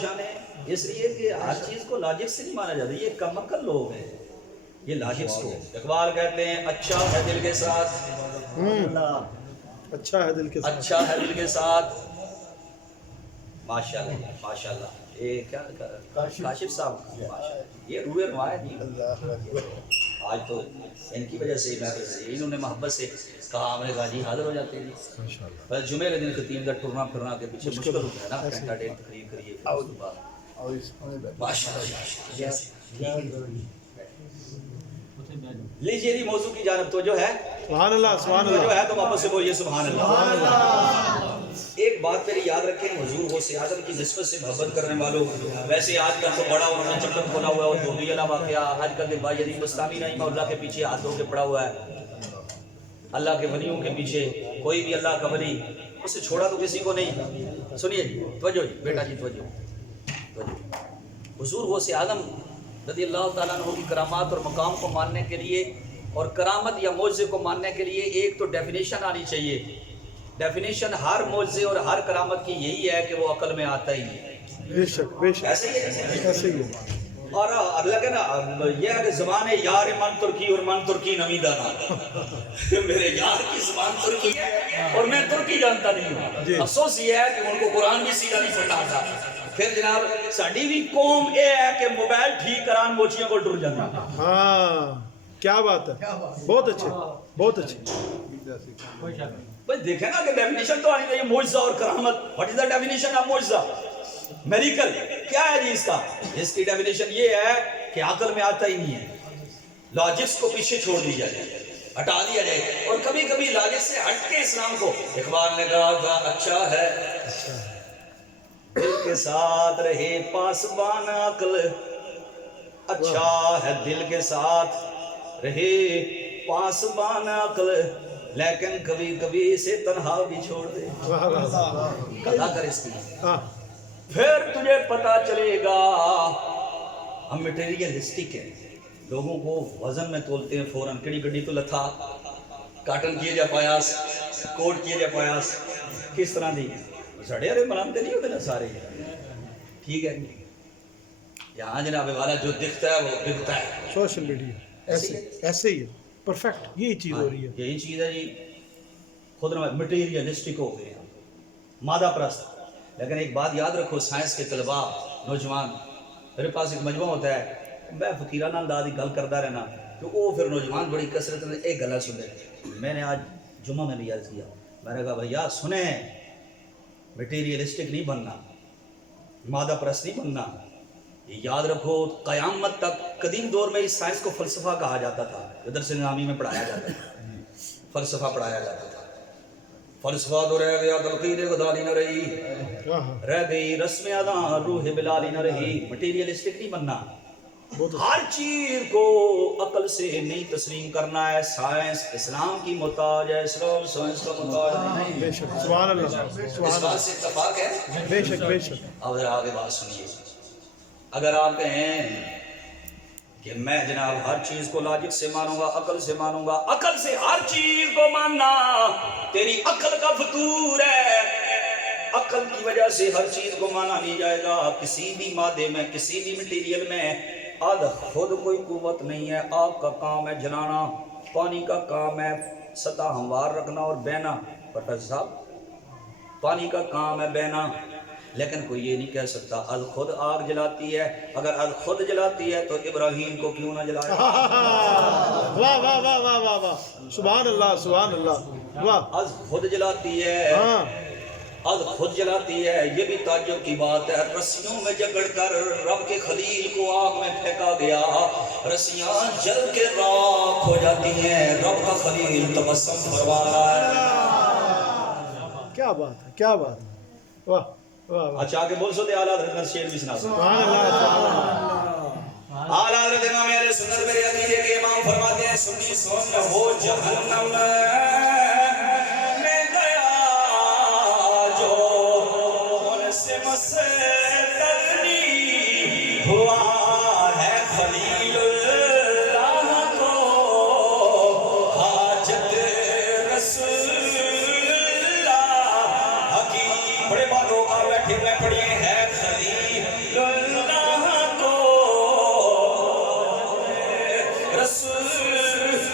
شان ہے اس لیے کہ ہر چیز کو لاجک سے نہیں مانا جاتا. یہ کم عقل لوگ ہیں, یہ لاجکس کو. اقبال کہتے ہیں اچھا ہے دل کے ساتھ, اچھا ہے دل کے ساتھ, اچھا ہے دل کے ساتھ. ماشاء اللہ ماشاء اللہ. یہ کیا کاشف صاحب, یہ روح نما ہے جی. آج تو ان کی وجہ سے انہوں نے محبت سے کہا, ہم نے کہا جی حاضر ہو جاتے ہیں جی. بس جمعے کے دن خطیب کا ٹرنا پھرنا کے پیچھے مشکل ہوتا ہے نا, گھنٹہ ڈیڑھ تقریر کریے لیجیے جی. موضوع کی جانب تو جو ہے سبحان اللہ سبحان جو اللہ. ہے تو واپس سے بولیے سبحان اللہ. ایک بات میری یاد رکھیں, حضور غوث اعظم کی نسبت سے محبت کرنے والوں, ویسے آج کل تو بڑا انہوں نے چکر کھولا ہوا ہے, اور جو بھی اللہ واقعہ آج کل بھائی علی بستانی رحمہ اللہ کے پیچھے ہاتھ دھو کے پڑا ہوا ہے. اللہ کے ولیوں کے پیچھے کوئی بھی اللہ کا ولی اسے چھوڑا تو کسی کو نہیں. سنیے جی, توجہ جی بیٹا جی, توجہ. حضور غوث اعظم رضی اللہ تعالیٰ عنہ کی کرامات اور مقام کو ماننے کے لیے, اور کرامت یا معجزے کو ماننے کے لیے ایک تو ڈیفینیشن آنی چاہیے. ڈیفینیشن ہر معجزے اور ہر کرامت کی یہی ہے کہ وہ عقل میں آتا ہی نہیں. بے شک بے شک ایسے ہی ہے, ایسے ہی ہے. اور اللہ کے نا یہ ہے کہ زبان یار من ترکی اور من ترکی نمی دانا. میرے یار کی زبان ترکی ہے اور میں ترکی جانتا نہیں ہوں. افسوس یہ ہے کہ ان کو قرآن بھی سیدھا نہیں پڑھنا آتا. پھر جناب ساڈی بھی قوم یہ ہے کہ موبائل ٹھیک کران موچیاں کو ڈر جانا. ہاں کیا بات ہے, بہت اچھے بہت اچھے. بس دیکھیں نا کہ ڈیفینیشن تو آنی چاہیے معجزہ اور کرامت. What is the definition of معجزہ میریکل کیا ہے جی؟ اس کی ڈیفینیشن یہ ہے کہ عقل میں آتا ہی نہیں ہے. لاجکس کو پیچھے چھوڑ دیا جائے, ہٹا دیا جائے, اور کبھی کبھی لاجک سے ہٹ کے اسلام کو. اقبال نے کہا تھا اچھا ہے دل کے ساتھ رہے پاسبان عقل, اچھا ہے دل کے ساتھ رہے پاسبان عقل, لیکن کبھی کبھی اسے تنہا بھی چھوڑ دے. قضا کر اس کی, پھر تجھے پتا چلے گا. ہم مٹیریلسٹک ہیں, لوگوں کو وزن میں تولتے ہیں فوراً. کڑی گڈی تو لتھا کاٹن کیے جا پایاس, کوٹ کیے جا پایاس, کس طرح دی سڑے ارے بناتے نہیں ہوتے نا سارے. ٹھیک ہے, یہاں جناب والا جو دکھتا ہے وہ بکتا ہے. سوشل میڈیا ایسے ہی ہے, پرفیکٹ یہی چیز ہو رہی ہے. یہی چیز ہے جی. خود مٹیریلسٹک ہو گئے, مادہ پرست. لیکن ایک بات یاد رکھو سائنس کے طلباء نوجوان, میرے پاس ایک مجموعہ ہوتا ہے, میں فقیرانہ انداز کی گل کرتا رہنا, تو وہ پھر نوجوان بڑی کثرت میں ایک گلا سن رہے. میں نے آج جمعہ میں بھی عرض کیا, میں نے کہا بھیا سنیں, مٹیریلسٹک نہیں بننا, مادہ پرست نہیں بننا. یہ یاد رکھو قیامت تک. قدیم دور میں اس سائنس کو فلسفہ کہا جاتا تھا, درس نظامی میں پڑھایا جاتا تھا, فلسفہ پڑھایا جاتا تھا. فلسفہ تو رہ گیا تلقین غزالی نہ رہی, رہ گئی رسم اذاں روح بلالی نہ رہی. مٹیریلسٹک نہیں بننا, ہر چیز کو عقل سے نہیں تسلیم کرنا ہے. سائنس اسلام کی محتاج ہے, اسلام سائنس کا محتاج نہیں. بے شک سبحان اللہ اس بات سے اتفاق ہے. بے شک بے شک. اب ذرا آگے بات سنیے. اگر آپ کہیں کہ میں جناب ہر چیز کو لاجک سے مانوں گا, عقل سے مانوں گا, عقل سے ہر چیز کو ماننا تیری عقل کا فطور ہے. عقل کی وجہ سے ہر چیز کو مانا نہیں جائے گا. کسی بھی مادے میں, کسی بھی مٹیریل میں خود کوئی قوت نہیں ہے. آگ کا کام ہے جلانا, پانی کا کام ہے سطح ہموار رکھنا اور بہنا. پٹر صاحب پانی کا کام ہے بہنا, لیکن کوئی یہ نہیں کہہ سکتا از خود آگ جلاتی ہے. اگر از خود جلاتی ہے تو ابراہیم کو کیوں نہ جلایا؟ واہ واہ واہ واہ واہ واہ, سبحان اللہ سبحان اللہ. واہ, از خود جلاتی ہے, از خود جلاتی ہے. یہ بھی تعجب کی بات ہے. رسیوں میں جگڑ کر رب کے خلیل کو آگ میں پھینکا گیا, رسیاں جل کے راکھ ہو جاتی ہیں, رب کا خلیل تبسم فرما رہا ہے. کیا بات ہے, کیا بات ہے. واہ واہ. اچھا آگے بول سو دے اعلیٰ حضرت شیر بھی سنا. سبحان اللہ. اعلیٰ حضرت امام اہل سنت میرے عقیدے کے امام فرماتے ہیں, سنی سن ہو جہنم میں گیا جو ان سے مستغنی ہوا ہے خلیل اللہ کو حاجت رسول اللہ. حقیقی بڑے بات لوگ بیٹھے ہوئے پڑھیے, ہے خلیل رسول